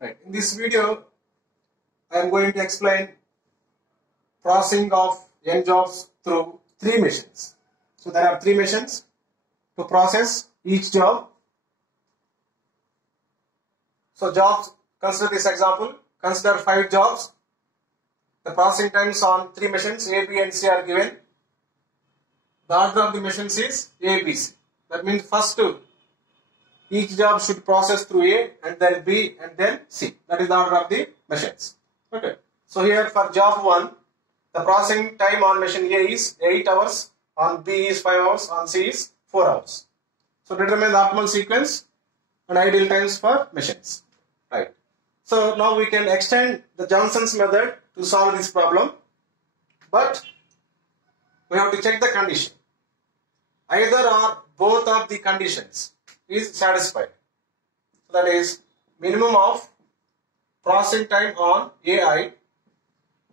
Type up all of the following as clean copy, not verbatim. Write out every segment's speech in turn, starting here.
Right. In this video, I am going to explain processing of n jobs through 3 machines. So there are 3 machines to process each job. So jobs, consider this example. Consider 5 jobs. The processing times on 3 machines A, B and C are given. The order of the machines is A, B, C. That means first each job should process through A and then B and then C. That is the order of the machines. Okay. So here for job 1, the processing time on machine A is 8 hours, on B is 5 hours, on C is 4 hours. So determine the optimal sequence and ideal times for machines. Right. So now we can extend the Johnson's method to solve this problem, but we have to check the condition. Either or both of the conditions is satisfied. So that is, minimum of processing time on AI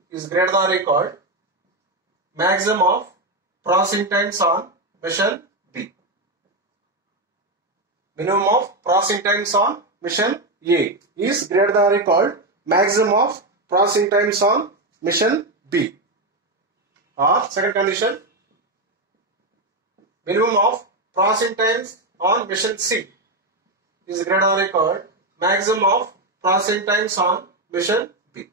is greater than or equal maximum of processing times on machine B. Minimum of processing times on machine A is greater than or equal maximum of processing times on machine B. Or second condition, minimum of processing times on machine C is greater than or equal maximum of processing times on machine B.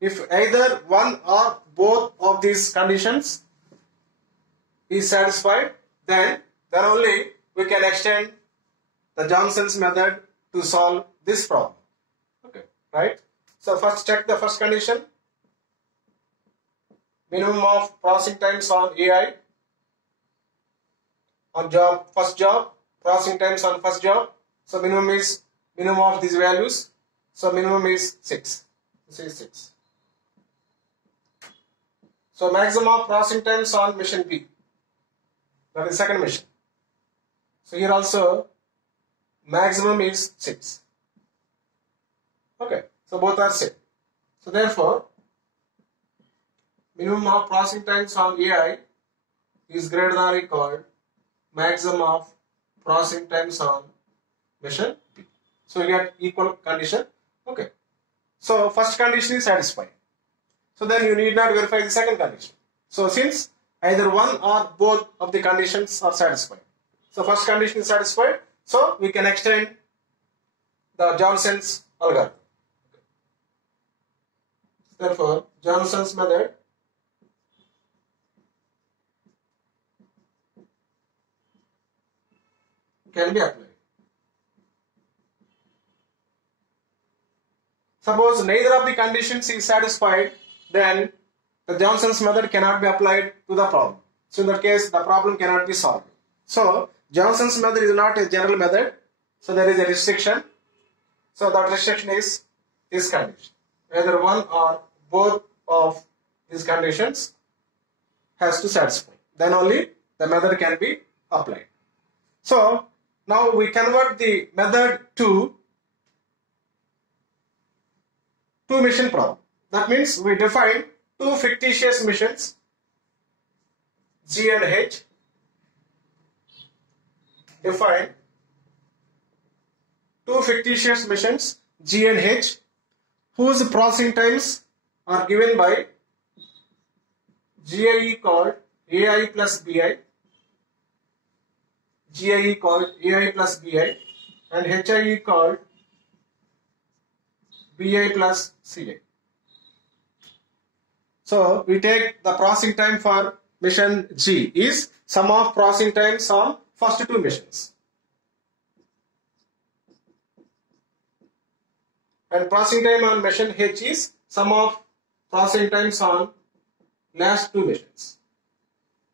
If either one or both of these conditions is satisfied, then only we can extend the Johnson's method to solve this problem. Okay, right? So first check the first condition. Minimum of processing times on AI on job, first job, processing times on first job. So minimum of these values. So minimum is 6. This is 6. So maximum of processing times on machine B. That is second machine. So here also maximum is 6. Okay. So both are same. So therefore, minimum of processing times on AI is greater than or equal maximum of processing times on machine B. So you get equal condition. Okay. So first condition is satisfied. So then you need not verify the second condition. So since either one or both of the conditions are satisfied. So first condition is satisfied. So we can extend the Johnson's algorithm. Therefore, Johnson's method can be applied. Suppose neither of the conditions is satisfied, then the Johnson's method cannot be applied to the problem. So in that case, the problem cannot be solved. So Johnson's method is not a general method. So there is a restriction. So that restriction is this condition. Either one or both of these conditions has to satisfy. Then only the method can be applied. So now we convert the method to 2 machine problem. That means we define 2 fictitious machines G and H. Define 2 fictitious machines G and H whose processing times are given by GIE called AI plus BI, GIE called AI plus BI, and HIE called BI plus CI. So we take the processing time for machine G is sum of processing times on first 2 machines. And processing time on machine H is sum of processing times on last 2 machines.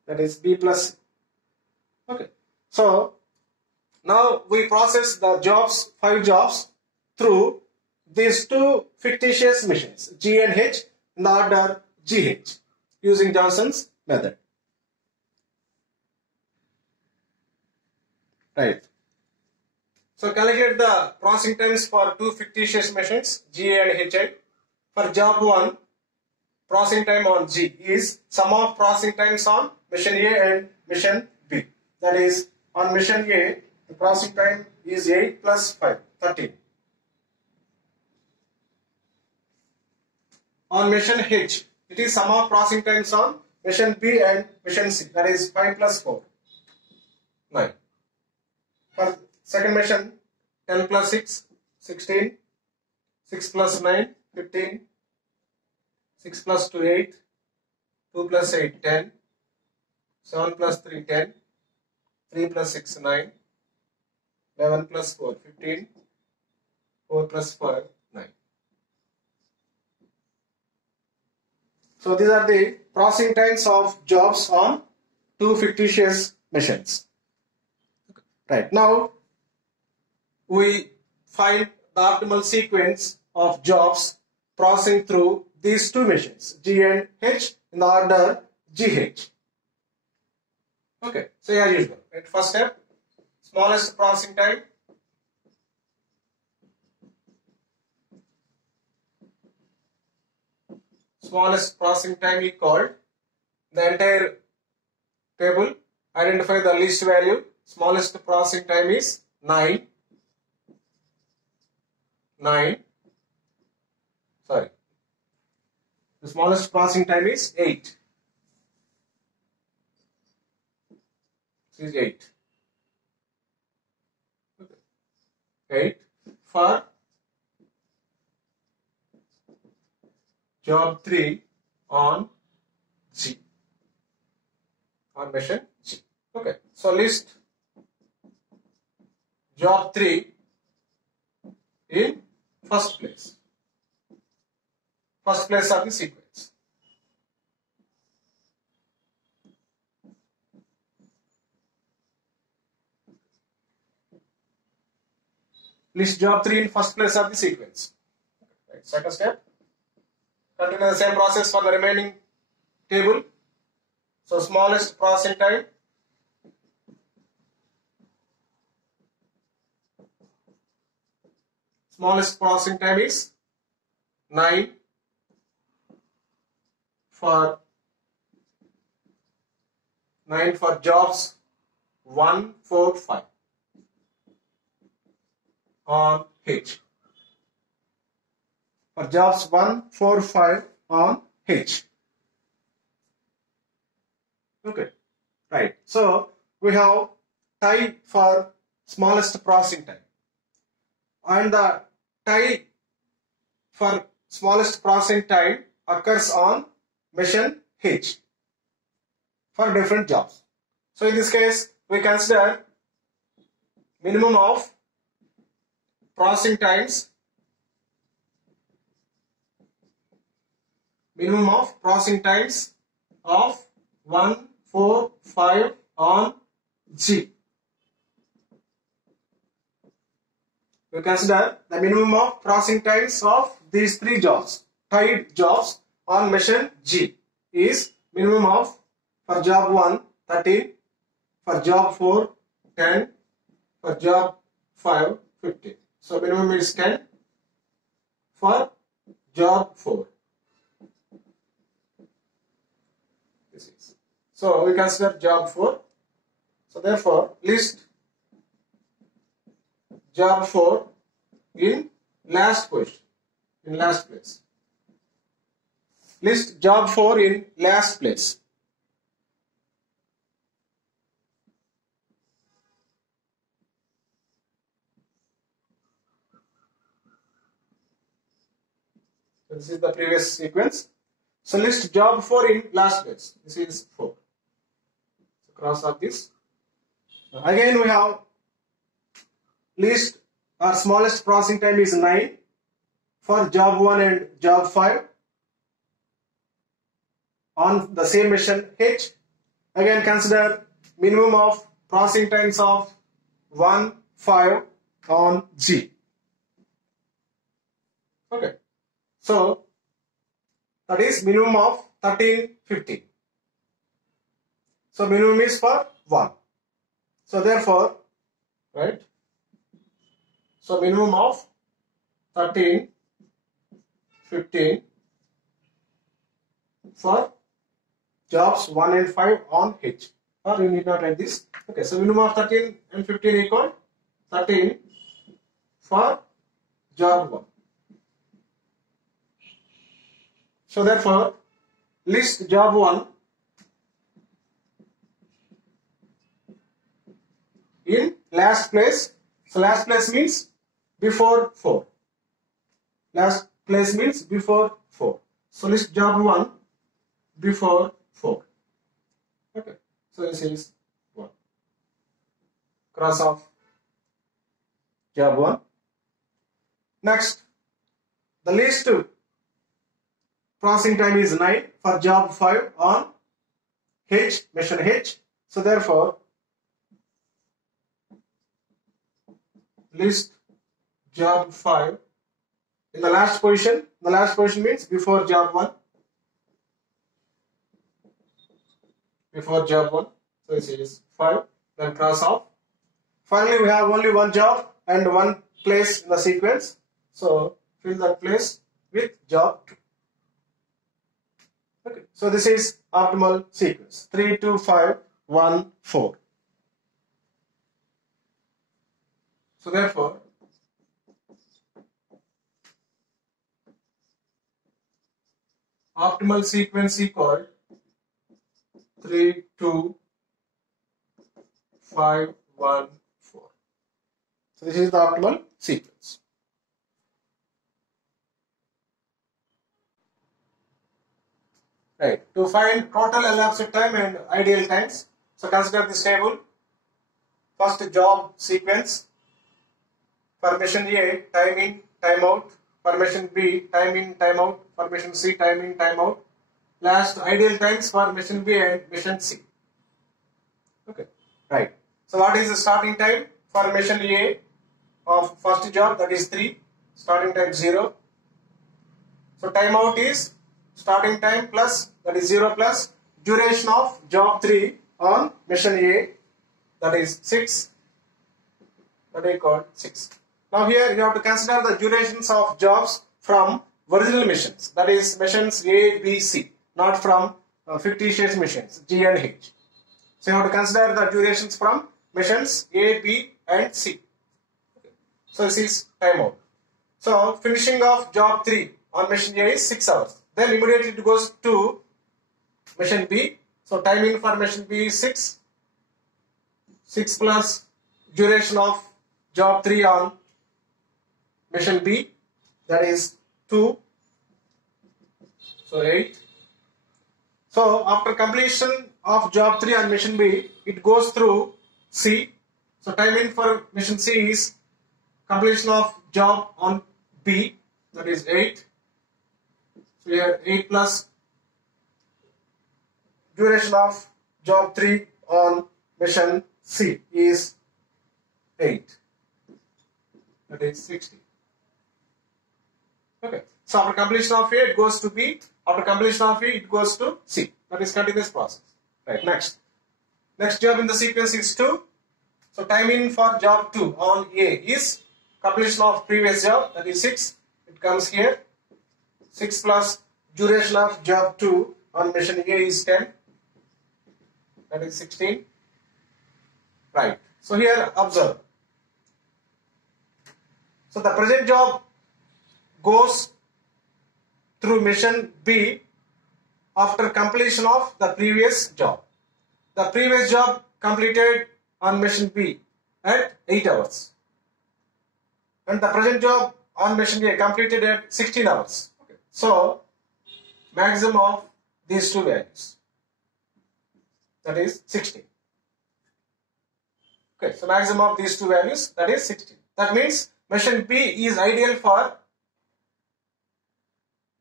That is B plus C. Okay. So now we process the jobs, 5 jobs through these 2 fictitious machines G and H in the order GH using Johnson's method. Right. So calculate the processing times for 2 fictitious machines G and HI. For job 1, processing time on G is sum of processing times on machine A and machine B. That is, on machine A, the processing time is 8 plus 5, 13. on mission H. It is sum of processing times on mission B and mission C. That is 5 plus 4, 9. For second mission, 10 plus 6, 16. 6 plus 9, 15. 6 plus 2, 8. 2 plus 8, 10. 7 plus 3, 10. 3 plus 6, 9. 11 plus 4, 15. 4 plus 5, 9. So these are the processing times of jobs on two fictitious machines. Right. Now we find the optimal sequence of jobs processing through these two machines, G and H, in the order GH. Okay. So as usual, right? First step, smallest processing time. Smallest processing time is called the entire table. Identify the least value. Smallest processing time is 9. Sorry. The smallest processing time is 8. This is 8. Okay. 8 for job 3 on G, on mission G. Okay, so list job 3 in first place. First place of the sequence. List job 3 in first place of the sequence. Right. Second step. Continue the same process for the remaining table. So smallest processing time. Smallest processing time is 9 for jobs 1, 4, 5 on H. For jobs 1, 4, 5 on H. Okay, right. So we have tie for smallest processing time, and the tie for smallest processing time occurs on mission H for different jobs. So in this case, we consider minimum of processing times. Minimum of processing times of 1, 4, 5 on G. We consider the minimum of processing times of these three jobs, tied jobs on mission G is minimum of, for job 1, 13, for job 4, 10, for job 5, 15. So minimum is 10 for job 4. So we consider job 4. So therefore, list job 4 in last position, in last place. List job 4 in last place. So this is the previous sequence. So list job 4 in last place. This is 4. So cross off this. Again we have least or smallest processing time is 9 for job 1 and job 5 on the same mission H. Again consider minimum of processing times of 1, 5 on G. Okay. So that is minimum of 13, 15. So minimum is for 1. So therefore, right? So minimum of 13, 15 for jobs 1 and 5 on H. Or you need not write this. Okay, so minimum of 13 and 15 equal 13 for job 1. So therefore, list job 1 in last place. So last place means before 4. Last place means before 4. So list job 1 before 4. Okay. So this is 1. Cross off job 1. Next, the least processing time is 9 for job 5 on H, mission H. So therefore, list job 5 in the last position. The last position means before job 1. Before job 1. So this is 5. Then cross off. Finally, we have only one job and one place in the sequence. So fill that place with job 2. Okay. So this is optimal sequence. 3, 2, 5, 1, 4. So therefore, optimal sequence equal 3, 2, 5, 1, 4. So this is the optimal sequence. Right. To find total elapsed time and ideal times, so consider this table. First job sequence. For mission A, time in, time out. For mission B, time in, time out. For mission C, time in, time out. Last ideal times for mission B and mission C. Okay, right. So what is the starting time for mission A of first job? That is 3. Starting time 0. So time out is starting time plus, that is 0 plus duration of job 3 on mission A, that is 6. That is called 6. Now here you have to consider the durations of jobs from original missions, that is missions A, B, C, not from fictitious missions G and H. So you have to consider the durations from missions A, B and C. So this is time out. So finishing of job 3 on mission A is 6 hours. Then immediately it goes to mission B. So timing for mission B is 6. 6 plus duration of job 3 on mission B, that is 2. So 8. So after completion of job 3 on mission B, it goes through C. So timing for mission C is completion of job on B, that is 8. So here 8 plus duration of job 3 on mission C is 8. That is 60. Okay. So after completion of A, it goes to B. After completion of B, it goes to C. That is continuous process. Right. Next. Next job in the sequence is 2. So timing for job 2 on A is completion of previous job, that is 6. It comes here. 6 plus duration of job 2 on mission A is 10. That is 16. Right. So here observe. So the present job goes through mission B after completion of the previous job. The previous job completed on mission B at 8 hours. And the present job on mission A completed at 16 hours. Okay. So maximum of these two values, that is 16. Okay, so maximum of these two values, that is 16. That means mission B is ideal for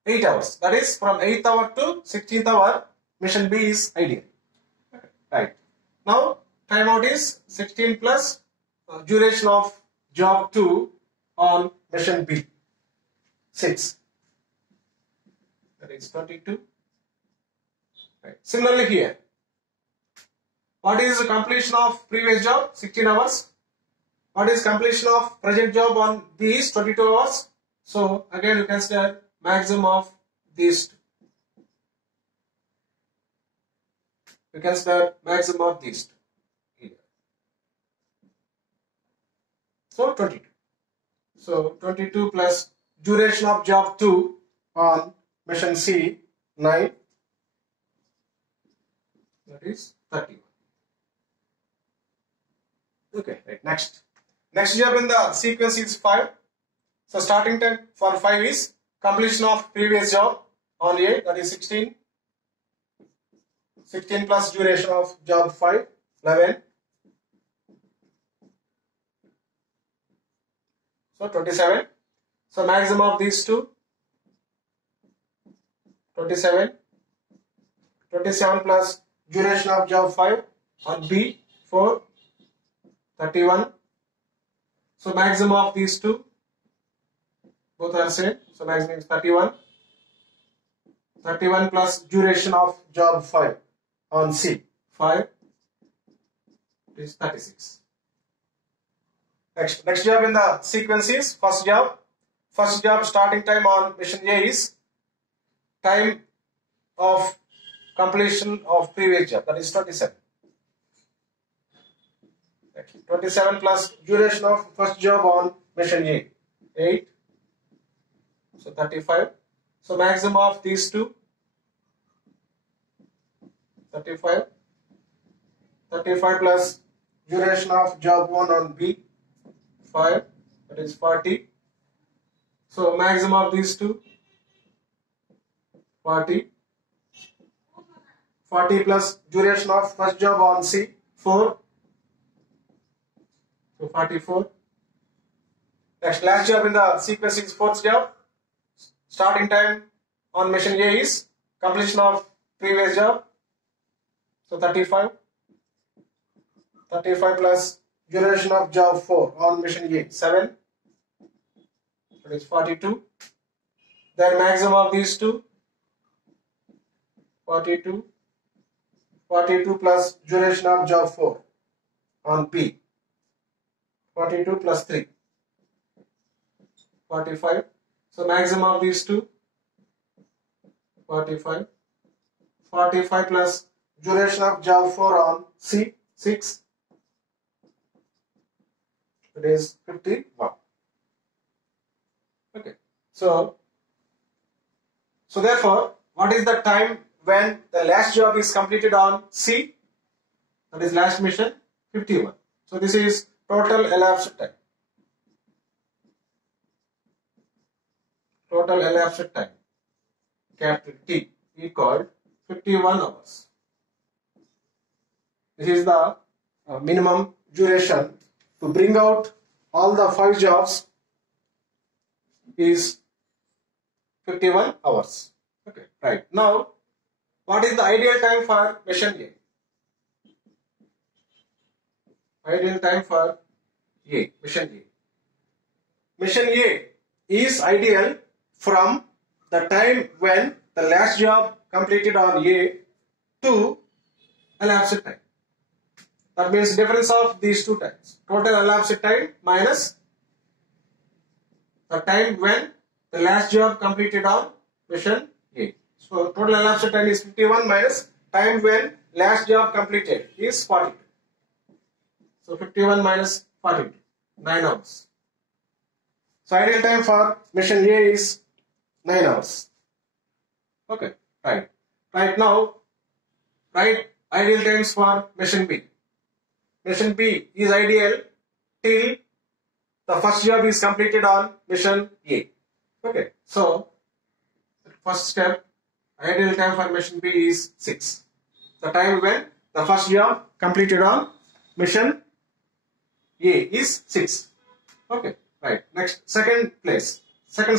8 hours. That is from 8th hour to 16th hour, mission B is ideal. Okay. Right. Now timeout is 16 plus duration of job 2 on mission B, 6. That is 22. Right. Similarly here, what is the completion of previous job? 16 hours. What is completion of present job on B is 22 hours. So again you consider maximum of these two. You consider maximum of these two here. So 22. So 22 plus duration of job 2 on mission C, 9, that is 31. Okay, right, next. Next job in the sequence is 5. So starting time for 5 is completion of previous job on A, that is 16. 16 plus duration of job 5, 11. So 27. So maximum of these two, 27. 27 plus duration of job 5 on B, 4, 31. So maximum of these two, both are same. So maximum is 31. 31 plus duration of job 5 on C, 5, is 36. Next job in the sequence is first job. First job starting time on mission A is time of completion of previous job, that is 27. 27 plus duration of first job on mission A, 8. So 35. So maximum of these two, 35. 35 plus duration of job 1 on B, 5, that is 40. So maximum of these two, 40. 40 plus duration of first job on C, 4. So 44. Next, last job in the sequence is fourth job. Starting time on mission A is completion of previous job. So 35. 35 plus duration of job 4 on mission A, 7. That is 42. Then maximum of these two, 42. 42 plus duration of job 4 on P, 42 plus 3, 45. So maximum of these two, 45. 45 plus duration of job 4 on C, 6. It is 51. Okay. So therefore, what is the time when the last job is completed on C? That is last mission, 51. So this is total elapsed time. Total elapsed time, capital T, equal 51 hours. This is the minimum duration to bring out all the 5 jobs is 51 hours. Okay, right. Now, what is the ideal time for mission A? Ideal time for A, mission A. Mission A is ideal from the time when the last job completed on A to elapsed time. That means difference of these two times. Total elapsed time minus the time when the last job completed on mission A. So total elapsed time is 51 minus time when last job completed is 42. So 51 minus 42, 9 hours. So ideal time for mission A is 9 hours. Okay, right. Right now, write ideal times for mission B. Mission B is ideal till the first job is completed on mission A. Okay, so first step, ideal time for mission B is 6. The time when the first job completed on mission A is 6. Okay, right. Next, second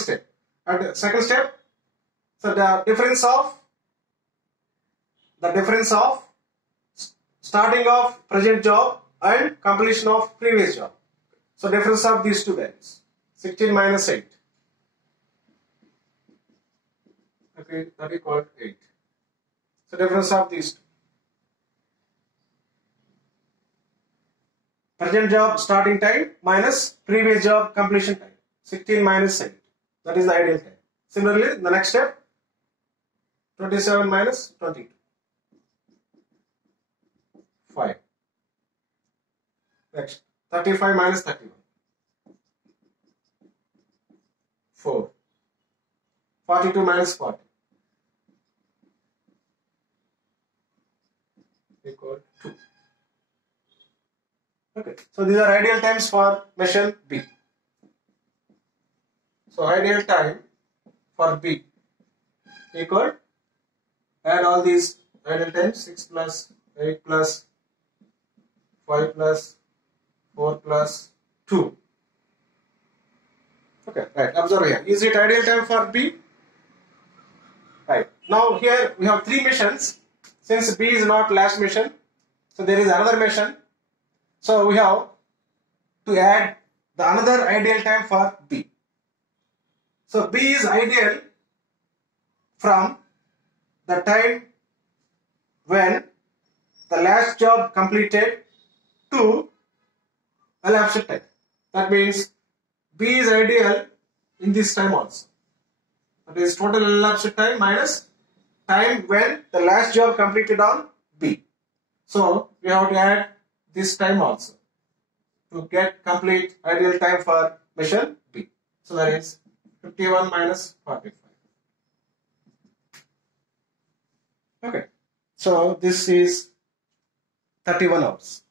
step. And second step, so the difference of starting of present job and completion of previous job. So difference of these two times, 16 minus 8. Okay, that is called 8. So difference of these two. Present job starting time minus previous job completion time, 16 minus 8. That is the ideal time. Similarly, the next step, 27 minus 22. 5. Next, 35 minus 31. 4. 42 minus 40. So these are ideal times for mission B. So ideal time for B equal, add all these ideal times, 6 plus 8 plus 5 plus 4 plus 2. Okay, right, observe here. Is it ideal time for B? Right. Now here we have 3 missions. Since B is not last mission, so there is another mission. So we have to add the another ideal time for B. So B is ideal from the time when the last job completed to elapsed time. That means B is ideal in this time also. That is total elapsed time minus time when the last job completed on B. So we have to add this time also to get complete ideal time for mission B. So that is 51 minus 45. Okay. So this is 31 hours.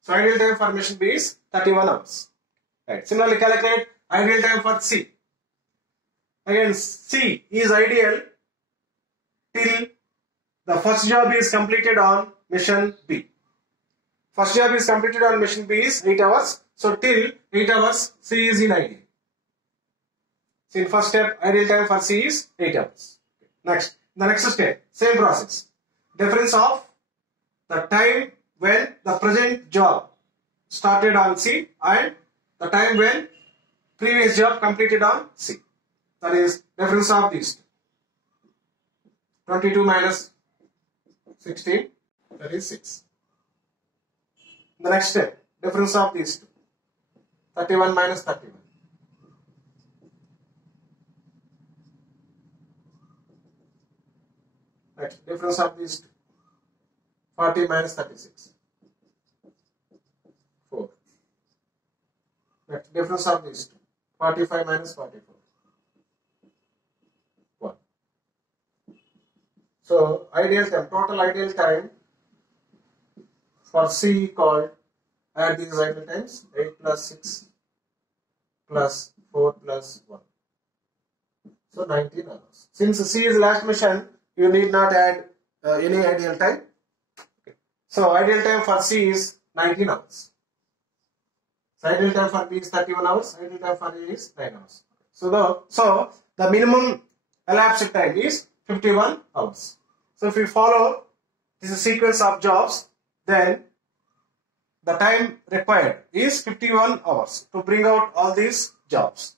So ideal time for mission B is 31 hours. Right. Similarly, calculate ideal time for C. Again, C is ideal till the first job is completed on mission B. First job is completed on mission B is 8 hours. So till 8 hours, C is in ideal. So in first step, ideal time for C is 8 hours. Next, the next step, same process. Difference of the time when the present job started on C and the time when previous job completed on C. That is difference of these two. 22 minus 16, that is 6. The next step, difference of these two. 31 minus 31. Next, difference of these two. 40 minus 36. 4. Next, difference of these two. 45 minus 44. 1. So, ideal time, total ideal time for C called, add these ideal times, 8 plus 6 plus 4 plus 1. So, 19 hours. Since C is last mission, you need not add any ideal time. Okay. So, ideal time for C is 19 hours. So, ideal time for B is 31 hours, ideal time for A is 9 hours. So the minimum elapsed time is 51 hours. So, if we follow this sequence of jobs, then the time required is 51 hours to bring out all these jobs.